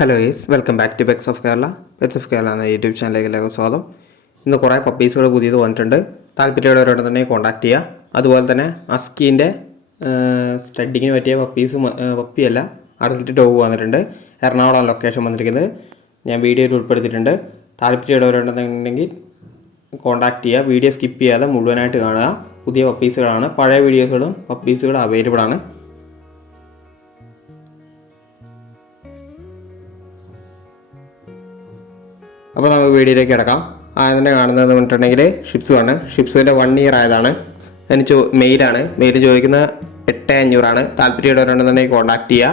Hello yes welcome back to pets of Kerala. Pets of Kerala എന്ന YouTube ചാനലിലേക്ക് എല്ലാവർക്കും സ്വാഗതം. ഇന്ന് കുറേ പപ്പീസുകൾ പുതിയത് വന്നിട്ടുണ്ട്. താല്പര്യമുള്ളവരോട് തന്നെ കോൺടാക്ട് ചെയ്യുക. അതുപോലെ തന്നെ അസ്കീൻ്റെ സ്റ്റഡിങ്ങിന് പറ്റിയ പപ്പിയല്ല അഡൽറ്റ് ഡോഗ് വന്നിട്ടുണ്ട്. എറണാകുളം ലൊക്കേഷൻ വന്നിരിക്കുന്നത് ഞാൻ വീഡിയോയിൽ ഉൾപ്പെടുത്തിയിട്ടുണ്ട്. താല്പര്യമുള്ളവരുണ്ടെന്നുണ്ടെങ്കിൽ കോൺടാക്ട് ചെയ്യുക. വീഡിയോ സ്കിപ്പ് ചെയ്യാതെ മുഴുവനായിട്ട് കാണുക. പുതിയ പപ്പീസുകളാണ്. പഴയ വീഡിയോസുകളും പപ്പീസുകളും അവൈലബിൾ ആണ്. അപ്പോൾ നമുക്ക് വീഡിയോയിലേക്ക് കിടക്കാം. ആദ്യം തന്നെ കാണുന്നത് പറഞ്ഞിട്ടുണ്ടെങ്കിൽ ഷിപ്സു ആണ്. ഷിപ്സുവിൻ്റെ 1 ഇയർ ആയതാണ്. അതിന് മെയിലാണ്. മെയിൽ ചോദിക്കുന്നത് 8500 താല്പര്യമുള്ളവരുണ്ടെന്നുണ്ടെങ്കിൽ കോൺടാക്ട് ചെയ്യുക.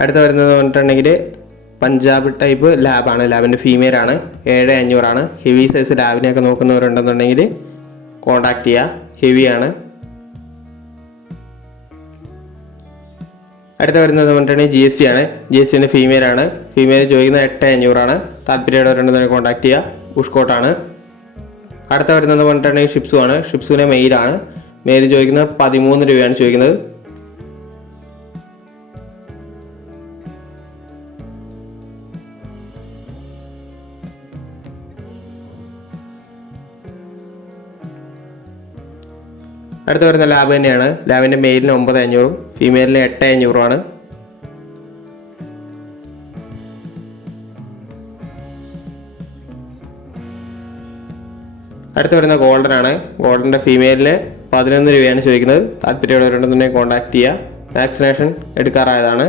അടുത്ത വരുന്നത് പറഞ്ഞിട്ടുണ്ടെങ്കിൽ പഞ്ചാബ് ടൈപ്പ് ലാബാണ്. ലാബിൻ്റെ ഫീമെയിലാണ്. 7500 ഹെവി സൈസ് ലാബിനെയൊക്കെ നോക്കുന്നവരുണ്ടെന്നുണ്ടെങ്കിൽ കോൺടാക്ട് ചെയ്യുക. ഹെവിയാണ്. അടുത്ത വരുന്നത് പറഞ്ഞിട്ടുണ്ടെങ്കിൽ GST ആണ്. GSTൻ്റെ ഫീമെയിലാണ്. ഫീമെയിൽ ചോദിക്കുന്നത് 8500 താല്പര്യമുള്ളവരുണ്ടെന്ന് കോൺടാക്ട് ചെയ്യുക. ബുഷ്കോട്ടാണ്. അടുത്ത വരുന്നത് പറഞ്ഞിട്ടുണ്ടെങ്കിൽ ഷിപ്സു ആണ്. ഷിപ്സുവിൻ്റെ മെയിലാണ്. മെയിൽ ചോദിക്കുന്നത് 13 ചോദിക്കുന്നത്. അടുത്ത വരുന്ന ലാബ് തന്നെയാണ്. ലാബിൻ്റെ മെയിലിന് 9500 ഫീമെയിലിന് 8500 അടുത്ത വരുന്ന ഗോൾഡൻ ആണ്. ഗോൾഡൻ്റെ ഫീമെയിലിന് 11 ചോദിക്കുന്നത്. താല്പര്യമുള്ളവരുണ്ടെന്നുണ്ടെങ്കിൽ കോൺടാക്ട് ചെയ്യുക. വാക്സിനേഷൻ എടുക്കാറായതാണ്.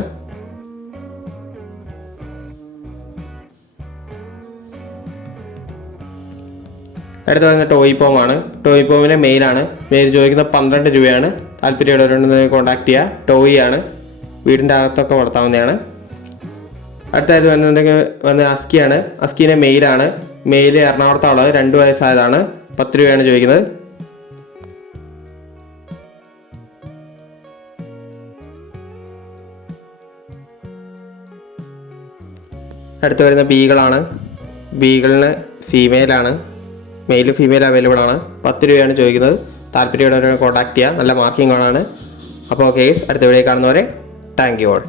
അടുത്ത വരുന്ന ടോയ് പോമാണ്. ടോയ് പോമിൻ്റെ മെയിലാണ്. മെയിൽ ചോദിക്കുന്നത് 12 താല്പര്യമുള്ളവരുണ്ടെന്നുണ്ടെങ്കിൽ കോൺടാക്ട് ചെയ്യുക. ടോയ് ആണ്. വീടിൻ്റെ അകത്തൊക്കെ വളർത്താവുന്നതാണ്. അടുത്തായത് വന്ന് അസ്കിയാണ്. അസ്കീൻ്റെ മെയിലാണ്. മെയിൽ എറണാകുളത്തുള്ളത്. 2 വയസ്സായതാണ്. 10 ചോദിക്കുന്നത്. അടുത്ത് വരുന്ന ബീഗിളാണ്. ബീഗിളിന് ഫീമെയിലാണ്. മെയിൽ ഫീമെയിൽ അവൈലബിൾ ആണ്. 10 ചോദിക്കുന്നത്. താല്പര്യമുള്ളവരെ കോൺടാക്ട് ചെയ്യുക. നല്ല മാർക്കിംഗ് ആണ്. അപ്പോൾ കേസ് അടുത്ത വീഡിയോ കാണുന്നവരെ താങ്ക് യു ഓൾ.